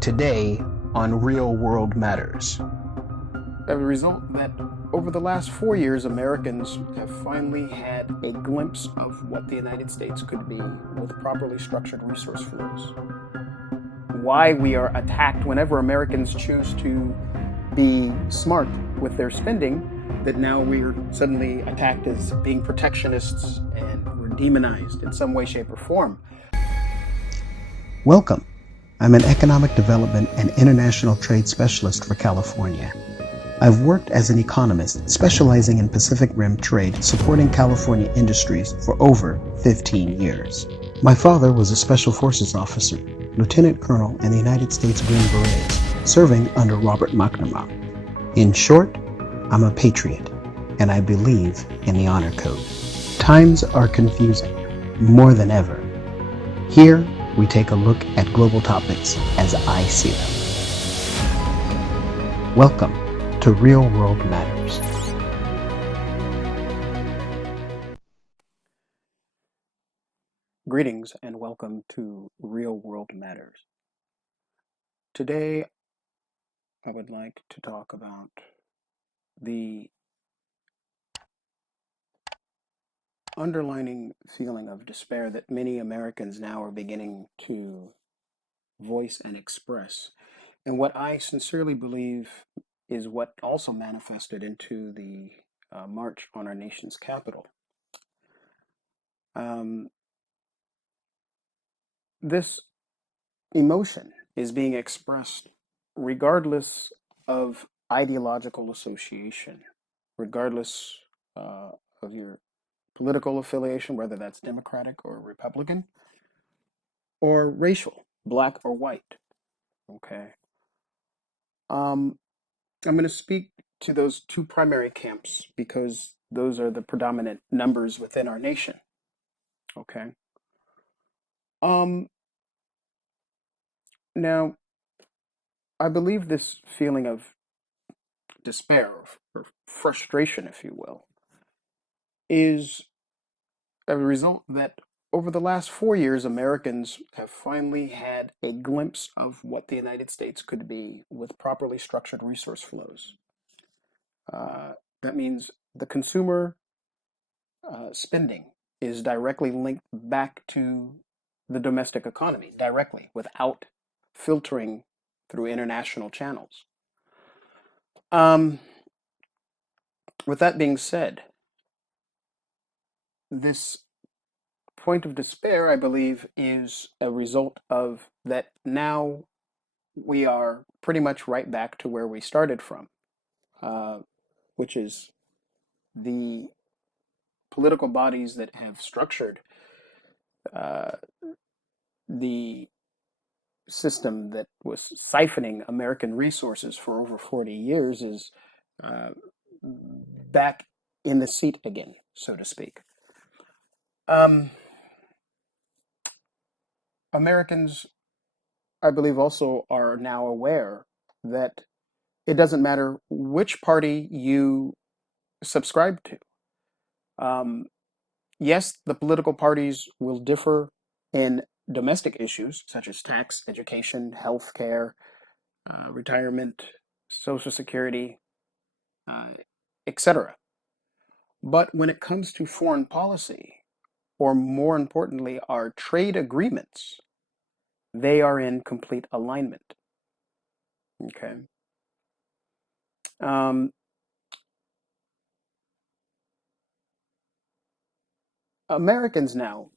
Today on Real World Matters. As a result that over the last 4 years, Americans have finally had a glimpse of what the United States could be with properly structured resource flows. Why we are attacked whenever Americans choose to be smart with their spending, that now we're suddenly attacked as being protectionists and we're demonized in some way, shape, or form. Welcome. I'm an economic development and international trade specialist for California. I've worked as an economist specializing in Pacific Rim trade, supporting California industries for over 15 years. My father was a Special Forces officer, Lieutenant Colonel in the United States Green Berets, serving under Robert McNamara. In short, I'm a patriot, and I believe in the honor code. Times are confusing, more than ever. Here, we take a look at global topics as I see them. Welcome to Real World Matters. Greetings and welcome to Real World Matters. Today, I would like to talk about the underlining feeling of despair that many Americans now are beginning to voice and express, and what I sincerely believe is what also manifested into the march on our nation's capital. This emotion is being expressed regardless of ideological association, regardless of your political affiliation, whether that's Democratic or Republican, or racial, black or white. Okay. I'm going to speak to those two primary camps because those are the predominant numbers within our nation. Okay. Now, I believe this feeling of despair or frustration, if you will, is a result that over the last 4 years, Americans have finally had a glimpse of what the United States could be with properly structured resource flows. That means the consumer spending is directly linked back to the domestic economy, directly, without filtering through international channels. With that being said, this point of despair, I believe, is a result of that now we are pretty much right back to where we started from, which is the political bodies that have structured the system that was siphoning American resources for over 40 years is uh, back in the seat again, so to speak. Americans, I believe, also are now aware that it doesn't matter which party you subscribe to. Yes, the political parties will differ in domestic issues such as tax, education, health care, retirement, social security, uh, etc. But when it comes to foreign policy, or more importantly, our trade agreements, they are in complete alignment. Okay. Um, Americans now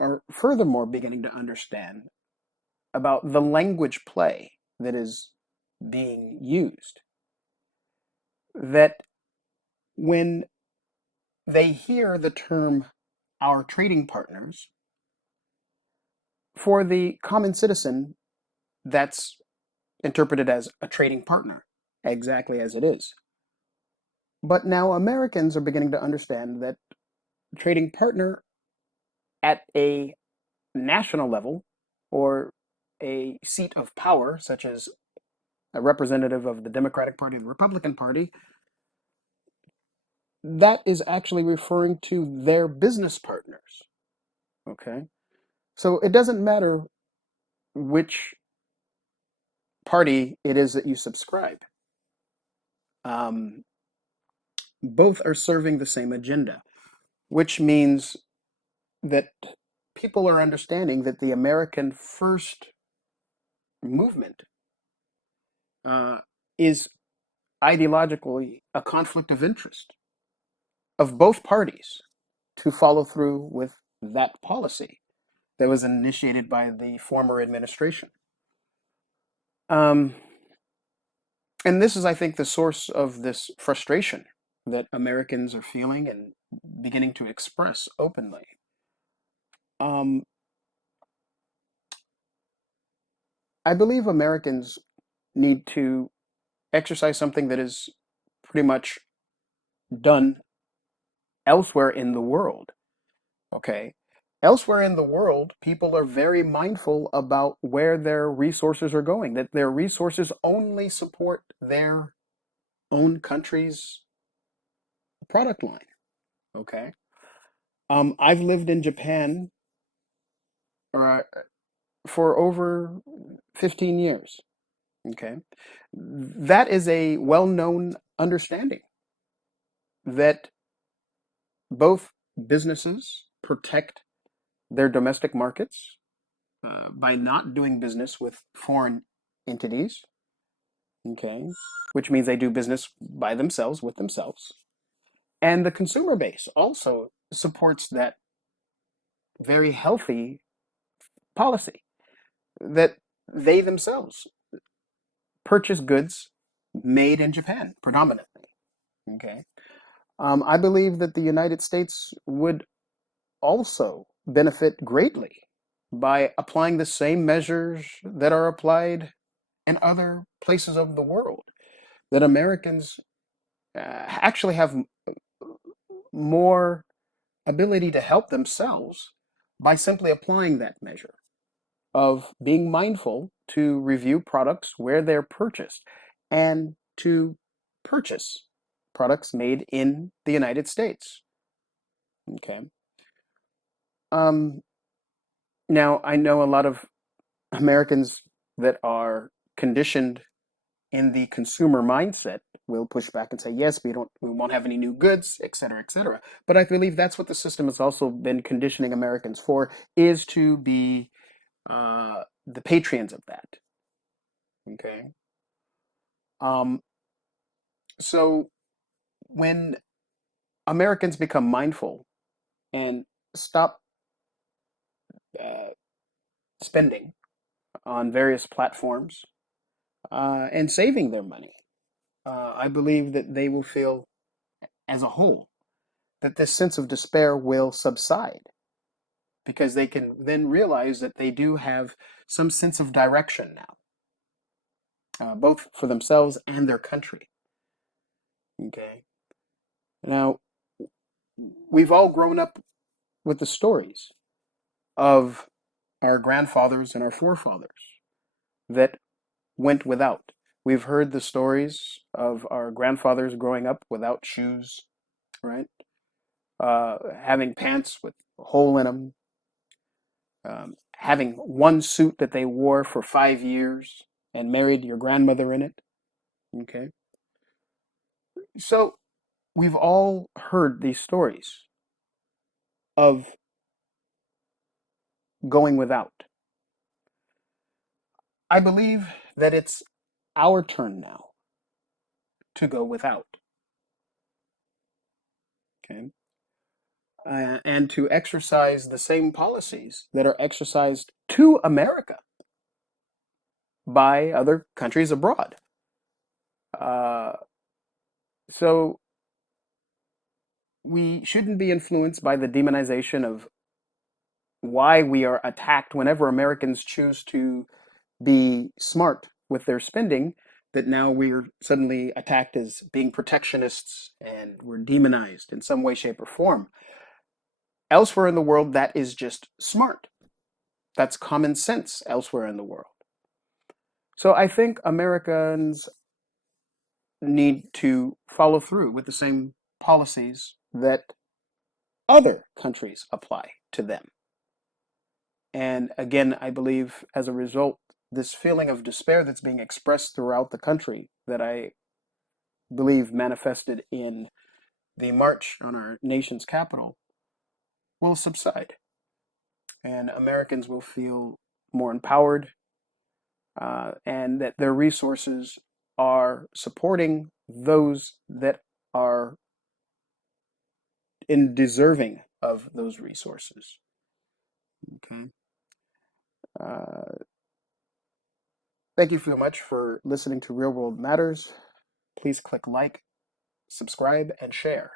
are furthermore beginning to understand about the language play that is being used. That when they hear the term our trading partners, for the common citizen, that's interpreted as a trading partner, exactly as it is. But now Americans are beginning to understand that trading partner at a national level or a seat of power, such as a representative of the Democratic Party or the Republican Party, that is actually referring to their business partners. Okay? So it doesn't matter which party it is that you subscribe. Um, both are serving the same agenda, which means that people are understanding that the American First movement uh, is ideologically a conflict of interest of both parties to follow through with that policy that was initiated by the former administration. Um, and this is, I think, the source of this frustration that Americans are feeling and beginning to express openly. Um, I believe Americans need to exercise something that is pretty much done elsewhere in the world. Okay. Elsewhere in the world, people are very mindful about where their resources are going, that their resources only support their own country's product line. Okay. I've lived in Japan uh, for over 15 years. Okay. That is a well-known understanding that both businesses protect their domestic markets by not doing business with foreign entities, okay, which means they do business by themselves with themselves. And the consumer base also supports that very healthy policy that they themselves purchase goods made in Japan predominantly. Okay. I believe that the United States would also benefit greatly by applying the same measures that are applied in other places of the world. That Americans actually have more ability to help themselves by simply applying that measure of being mindful to review products where they're purchased and to purchase products made in the United States. Okay. Um, now, I know a lot of Americans that are conditioned in the consumer mindset will push back and say, yes, we won't have any new goods, et cetera, et cetera. But I believe that's what the system has also been conditioning Americans for, is to be the patrons of that. Okay. Um, so when Americans become mindful and stop uh, spending on various platforms and saving their money, I believe that they will feel as a whole that this sense of despair will subside because they can then realize that they do have some sense of direction now, both for themselves and their country. Okay. Now, we've all grown up with the stories of our grandfathers and our forefathers that went without. We've heard the stories of our grandfathers growing up without shoes, right? Having pants with a hole in them, having one suit that they wore for 5 years and married your grandmother in it. Okay. So we've all heard these stories of going without. I believe that it's our turn now to go without. Okay. And to exercise the same policies that are exercised to America by other countries abroad. Uh, so we shouldn't be influenced by the demonization of why we are attacked whenever Americans choose to be smart with their spending, that now we're suddenly attacked as being protectionists and we're demonized in some way, shape, or form. Elsewhere in the world, that is just smart. That's common sense elsewhere in the world. So I think Americans need to follow through with the same policies that other countries apply to them. And again, I believe as a result this feeling of despair that's being expressed throughout the country, that I believe manifested in the march on our nation's capital, will subside. And Americans will feel more empowered, and that their resources are supporting those that are in deserving of those resources. Okay. Uh, Thank you so much for listening to Real World Matters. Please click like, subscribe, and share.